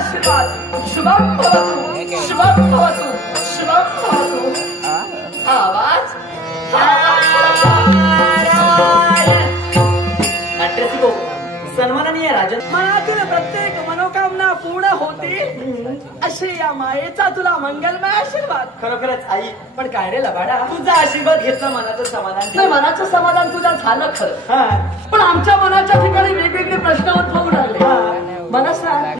आशीर्वाद शुभम भवतु शुभम भवतु शुभम भवतु। आवाज नाट्यसिको सन्माननीय राजन, मनातील प्रत्येक मनोकामना पूर्ण होती अशी या मायेचा तुला मंगलमय आशीर्वाद। खरोखरच आई, पण काय रे लबाडा, तुझा आशीर्वाद घेतला मनाचं समाधान नाही। मनाचं समाधान तुझ्या झालं खरं, पण आमच्या मनाच्या ठिकाणी वेगवेगळे प्रश्न उद्भवून राहिले। मला सांग,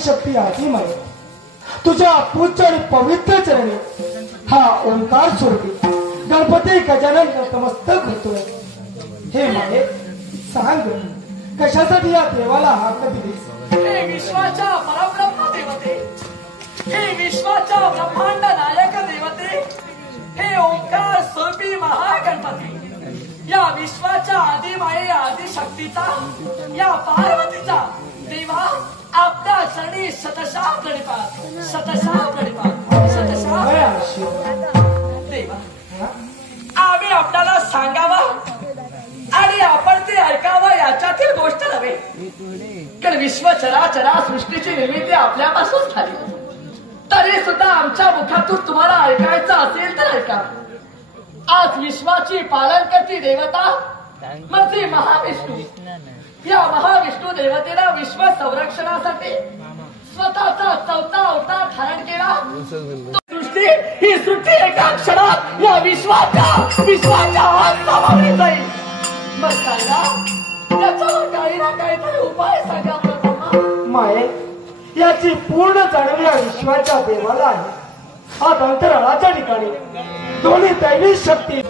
शक्ती आदिमाय तुझ्या पूज्य आणि पवित्र चरणी हा ओंकार स्वरूपी गणपती गजानन नतमस्तक होतोय। हे माये सांग, कशासाठी या देवाला हाक दिलीस? हे विश्वाच्या परब्रह्म देवते, हे विश्वाच्या ब्रह्मांड नायक देवते, हे ओंकार स्वरूपी महागणपती, या विश्वाच्या आदिमाये आदिशक्तीचा, या पार्वतीचा देवा आपल्या चरणी शतशः प्रणिपात, शतशः प्रणिपात, शतशः देवा। आम्ही आपल्याला सांगावं आणि आपण ते ऐकावं याच्यातील गोष्ट नव्हे, कारण विश्व चराचरा सृष्टीची निर्मिती आपल्यापासून झाली, तरी सुद्धा आमच्या मुखातून तुम्हाला ऐकायचं असेल तर ऐका। आज विश्वाची पालन करती देवता म्हणजे महाविष्णू, या महाविष्णू देवतेला विश्व संरक्षणासाठी स्वतःचा चौथा अवतार धारण केला। सृष्टी ही सृष्टी एका क्षणात या विश्वाच्या हात सामावली जाईल। मग सांगा, त्याच्यावर काही ना काहीतरी उपाय सांगा प्रथम। माये, याची पूर्ण जाणीव या विश्वाच्या देवाला आहे। आज अंतराळाच्या ठिकाणी दोन्ही दैवी शक्ती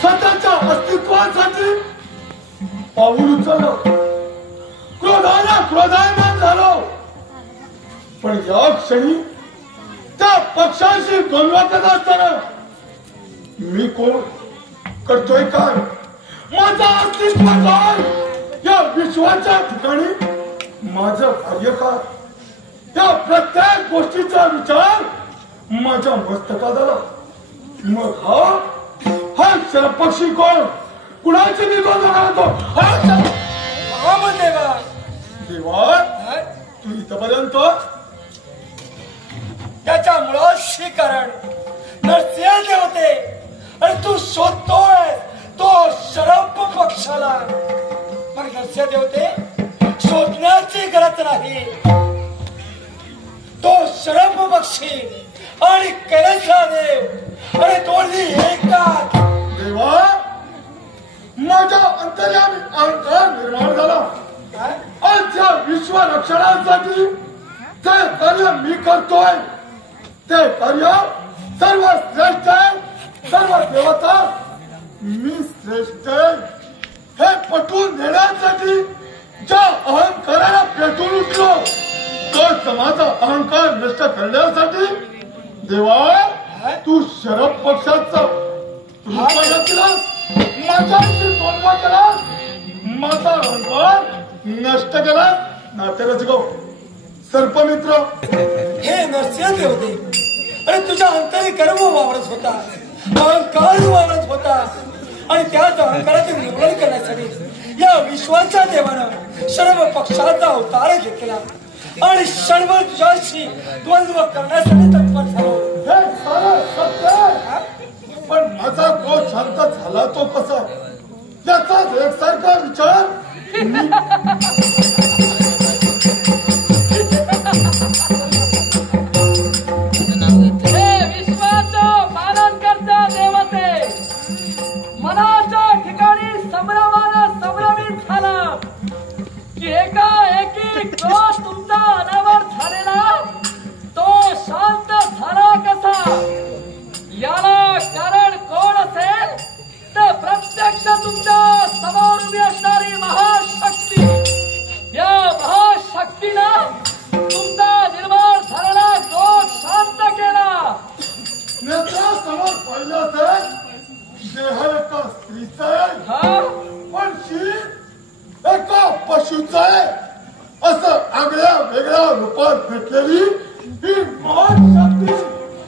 स्वतःच्या अस्तित्वासाठी पाऊल उचललं, क्रोधाला क्रोधायमान झालो. पण या क्षणी त्या पक्षाशी द्वंद्वात असताना मी कोण, करतोय काय, माझं अस्तित्व काय, या विश्वाच्या ठिकाणी माझं कार्य काय, या प्रत्येक गोष्टीचा विचार माझ्या मस्तकात आला. मग हा शरपक्षी कोण, कुणाची निघून राहतो? देवा, तू इथपर्यंत त्याच्या मुळाशी कारण नरसिंह होते आणि तू शोधतोय तो शरप पक्षाला. मग नरसिंह देवते शोधण्याची गरज नाही, तो शरप पक्षी आणि कैलासदेव आणि दोन्ही एकाच. देवा, माझ्या अंतर्यामी अहंकार निर्माण झाला. आज या विश्व रक्षणासाठी ते कार्य मी करतोय, ते कार्य सर्व श्रेष्ठ आहे, सर्व देवता मी श्रेष्ठ आहे हे पटवून देण्यासाठी ज्या अहंकाराला पेटून उठलो, तो माझा अहंकार नष्ट करण्यासाठी देवा तू शरप पक्षाचा केलास, माझ्याशी द्वंद्व केलास, माझा अहंकार नष्ट केलास. नातेरच गो सर्पमित्र, हे नरसिंह होते आणि तुझ्या अंतरी गर्व वावरत होता, अहंकार वावरत होता आणि त्याच अहंकाराचे निर्मूलन करण्यासाठी या विश्वाच्या देवानं शर्व पक्षाचा अवतार घेतला आणि क्षणभर तुझ्याशी द्वंद्व करण्यासाठी तत्पर झालो. हे सारं सत्य आहे, पण माझा क्रोध शांत झाला तो कसा, याचाच एकसारखा विचार विश्वाचं पालन करता देवते, मनाच्या ठिकाणी संभ्रमानं संभ्रमित झाला की एकाएकी क्रोध तुमचा अनावर झालेला तो शांत झाला कसा. याला कारण कोण असेल तर प्रत्यक्ष तुमच्या समोर उभी असणारी महाशक्ती. या महाशक्तीनं तुमचा निर्माण झालेला क्रोध शांत केला. नेत्रासमोर पाहिलं तर देह एका स्त्रीचा आहे, पण शीर एका पशुचा आहे. असं आगळ्या वेगळ्या रूपात भेटलेली ही महाशक्ती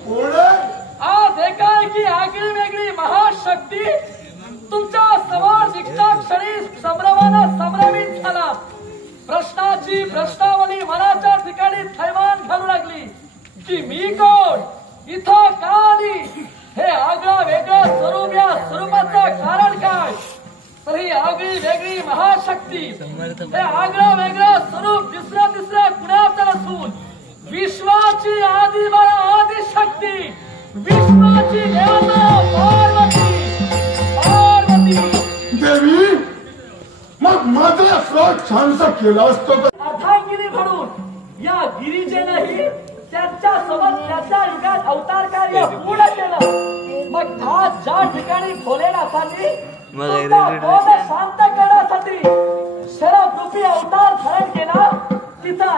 कोण आहे? आज एकाएकी आगळी वेगळी महाशक्ती तुमच्या समोर दिसता क्षणी संभ्रमानं संभ्रमित झाला. प्रश्नाची प्रश्नावली की मी कोण, इथं का आली, हे आगळं वेगळं स्वरूप, या स्वरूपाचं कारण काय, तर ही आगळी वेगळी महाशक्ती, हे आगळं वेगळं स्वरूप तिसरं कुणाचं नसून विश्वाची आदिशक्ती, विश्वाची देवता पार्वती. देवी, मग माझा श्वास शांत केला असतो का? अर्धांगिनी म्हणून या गिरिजेनंही त्यांच्या सोबत त्याच्या युगात अवतार कार्य पूर्ण केलं. मग आज ज्या ठिकाणी भोलेनाथांनी तुमचा क्रोध शांत करण्यासाठी शरद रूपी अवतार धारण केला, तिथं